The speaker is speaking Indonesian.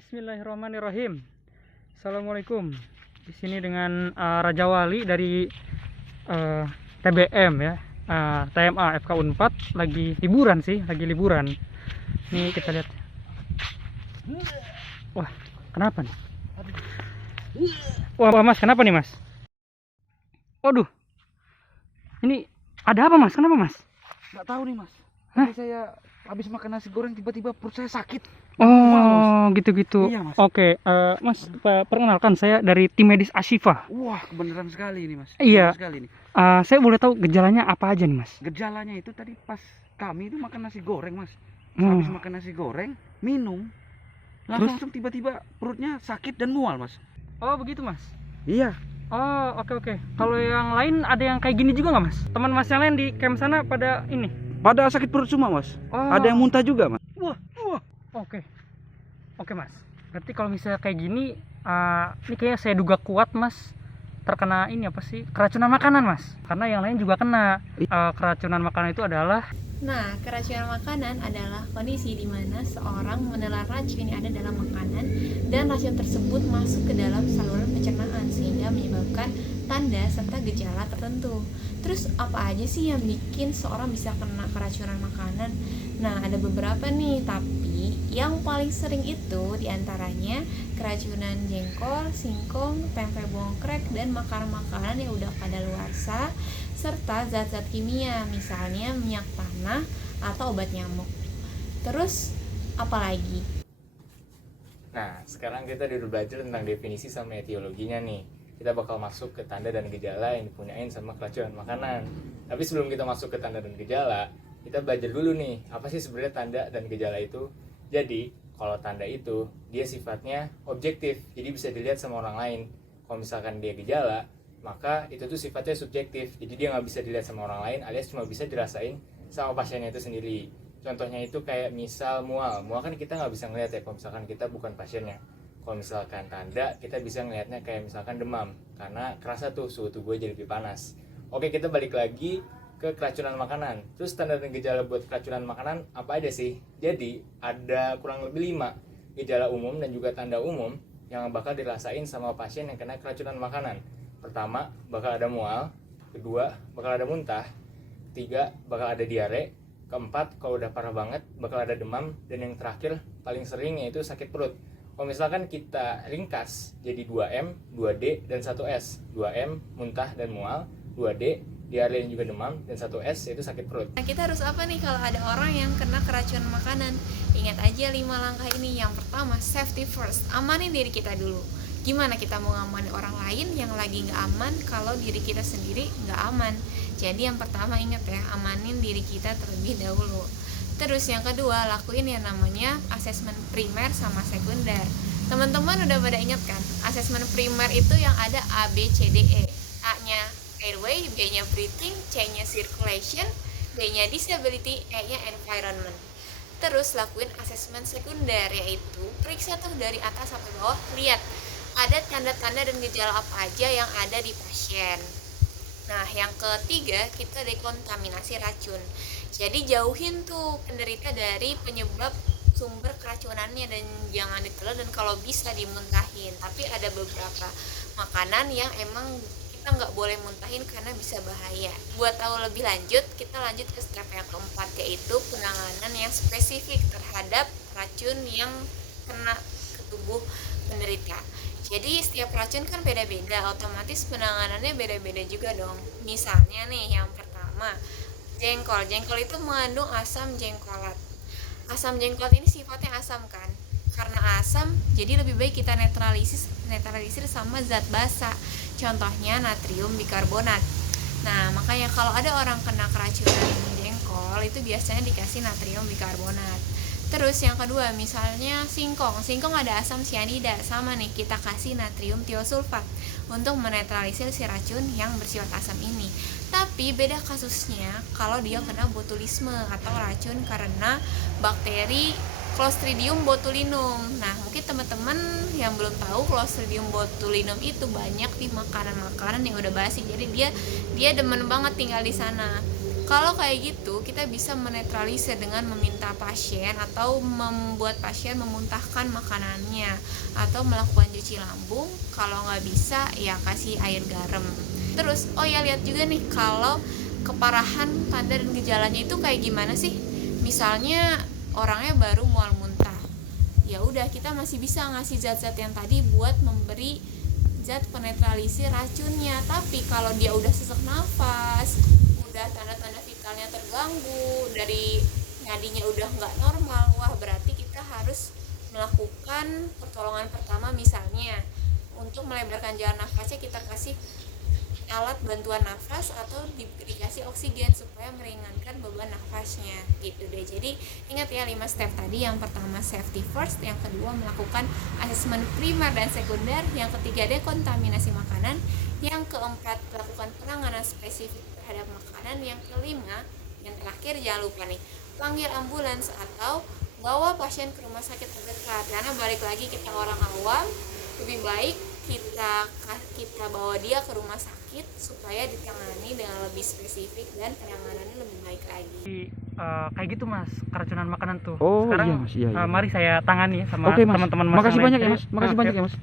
Bismillahirrahmanirrahim. Assalamualaikum. Di sini dengan Raja Wali dari TBM ya. TMA FK Unpad lagi liburan sih, lagi liburan. Nih kita lihat. Wah, kenapa nih? Wah, Mas, kenapa nih, Mas? Waduh. Ini ada apa, Mas? Kenapa, Mas? Nggak tahu nih, Mas. Hah? Tadi saya habis makan nasi goreng, tiba-tiba perut saya sakit. Oh, gitu-gitu. Iya, Mas. Oke, Mas, perkenalkan saya dari tim medis Ashifa. Wah, kebenaran sekali ini, Mas. Iya. Benar sekali nih. Saya boleh tahu gejalanya apa aja nih, Mas? Gejalanya itu tadi pas kami itu makan nasi goreng, Mas. Hmm. Habis makan nasi goreng, minum. Terus? Langsung tiba-tiba perutnya sakit dan mual, Mas. Oh, begitu, Mas. Iya. Oh, oke. Kalau yang lain ada yang kayak gini juga nggak, Mas? Teman Mas yang lain di camp sana pada ini? Pada sakit perut semua, Mas. Oh. Ada yang muntah juga, Mas. Wah. Oke, Mas. Berarti kalau misalnya kayak gini, ini kayak saya duga kuat, Mas, terkena ini apa sih? Keracunan makanan, Mas. Karena yang lain juga kena. Keracunan makanan itu adalah Nah, keracunan makanan adalah kondisi di mana seorang menelan racun yang ada dalam makanan dan racun tersebut masuk ke dalam saluran pencernaan sehingga menyebabkan tanda serta gejala tertentu. Terus apa aja sih yang bikin seorang bisa kena keracunan makanan? Nah, ada beberapa nih, tapi yang paling sering itu diantaranya keracunan jengkol, singkong, tempe bongkrek, dan makanan-makanan yang udah kadaluarsa serta zat-zat kimia, misalnya minyak tanah atau obat nyamuk. Terus apalagi? Nah, sekarang kita udah belajar tentang definisi sama etiologinya nih. Kita bakal masuk ke tanda dan gejala yang dipunyain sama keracunan makanan. Tapi sebelum kita masuk ke tanda dan gejala, kita belajar dulu nih, apa sih sebenarnya tanda dan gejala itu? Jadi, kalau tanda itu, dia sifatnya objektif, jadi bisa dilihat sama orang lain. Kalau misalkan dia gejala, maka itu tuh sifatnya subjektif, jadi dia nggak bisa dilihat sama orang lain alias cuma bisa dirasain sama pasiennya itu sendiri. Contohnya itu kayak misal mual kan kita nggak bisa ngeliat ya kalau misalkan kita bukan pasiennya. Kalau misalkan tanda, kita bisa ngelihatnya kayak misalkan demam, karena kerasa tuh suhu tubuh jadi lebih panas. Oke, kita balik lagi ke keracunan makanan. Terus tanda dan gejala buat keracunan makanan apa aja sih? Jadi ada kurang lebih 5 gejala umum dan juga tanda umum yang bakal dirasain sama pasien yang kena keracunan makanan. Pertama, bakal ada mual. Kedua, bakal ada muntah. Ketiga, bakal ada diare. Keempat, kalau udah parah banget, bakal ada demam. Dan yang terakhir, paling sering yaitu sakit perut. Kalau misalkan kita ringkas jadi 2M, 2D, dan 1S. 2M, muntah dan mual. 2D, diare dan juga demam. Dan 1S, yaitu sakit perut. Nah, kita harus apa nih kalau ada orang yang kena keracunan makanan? Ingat aja 5 langkah ini. Yang pertama, safety first. Amanin diri kita dulu. Gimana kita mau ngamanin orang lain yang lagi nggak aman kalau diri kita sendiri nggak aman? Jadi yang pertama ingat ya, amanin diri kita terlebih dahulu. Terus yang kedua, lakuin yang namanya asesmen primer sama sekunder. Teman-teman udah pada ingat kan? Asesmen primer itu yang ada A, B, C, D, E. A-nya airway, B-nya breathing, C-nya circulation, D-nya disability, E-nya environment. Terus lakuin asesmen sekunder, yaitu periksa tuh dari atas sampai bawah, lihat ada tanda-tanda dan gejala apa aja yang ada di pasien. Nah, yang ketiga, kita dekontaminasi racun. Jadi jauhin tuh penderita dari penyebab sumber keracunannya dan jangan ditelan dan kalau bisa dimuntahin. Tapi ada beberapa makanan yang emang kita nggak boleh muntahin karena bisa bahaya. Buat tahu lebih lanjut, kita lanjut ke step yang keempat, yaitu penanganan yang spesifik terhadap racun yang kena ke tubuh penderita. Jadi setiap racun kan beda-beda, otomatis penanganannya beda-beda juga dong. Misalnya nih, yang pertama, jengkol. Jengkol itu mengandung asam jengkolat. Asam jengkolat ini sifatnya asam kan? Karena asam, jadi lebih baik kita netralisir sama zat basa. Contohnya natrium bikarbonat. Nah, makanya kalau ada orang kena keracunan jengkol, itu biasanya dikasih natrium bikarbonat. Terus yang kedua, misalnya singkong ada asam sianida, sama nih kita kasih natrium tiosulfat untuk menetralisir si racun yang bersifat asam ini. Tapi beda kasusnya kalau dia kena botulisme atau racun karena bakteri Clostridium botulinum. Nah, mungkin teman-teman yang belum tahu Clostridium botulinum itu banyak di makanan-makanan yang udah basi. Jadi dia demen banget tinggal di sana. Kalau kayak gitu, kita bisa menetralisir dengan meminta pasien atau membuat pasien memuntahkan makanannya atau melakukan cuci lambung. Kalau nggak bisa, ya kasih air garam. Terus, oh ya lihat juga nih kalau keparahan tanda dan gejalanya itu kayak gimana sih? Misalnya orangnya baru mual muntah, ya udah kita masih bisa ngasih zat-zat yang tadi buat memberi zat penetralisir racunnya. Tapi kalau dia udah sesak nafas, udah tanda-tanda vitalnya terganggu, dari nadinya udah nggak normal, wah berarti kita harus melakukan pertolongan pertama. Misalnya untuk melebarkan jalan nafasnya kita kasih alat bantuan nafas atau dikasih oksigen supaya meringankan beban nafasnya gitu deh. Jadi ingat ya 5 step tadi. Yang pertama safety first, yang kedua melakukan asesmen primer dan sekunder, yang ketiga dekontaminasi makanan, yang keempat melakukan penanganan spesifik terhadap makanan, yang kelima yang terakhir jangan lupa nih panggil ambulans atau bawa pasien ke rumah sakit terdekat. Karena balik lagi kita orang awam, lebih baik kita bawa dia ke rumah sakit supaya ditangani dengan lebih spesifik dan penanganannya lebih baik lagi. Kayak gitu mas, keracunan makanan tuh. Oh Sekarang iya mas, iya, iya. mari saya tangani sama Oke mas, teman-teman mas. makasih yang banyak ya lain. mas, makasih Ah, banyak siap. ya mas.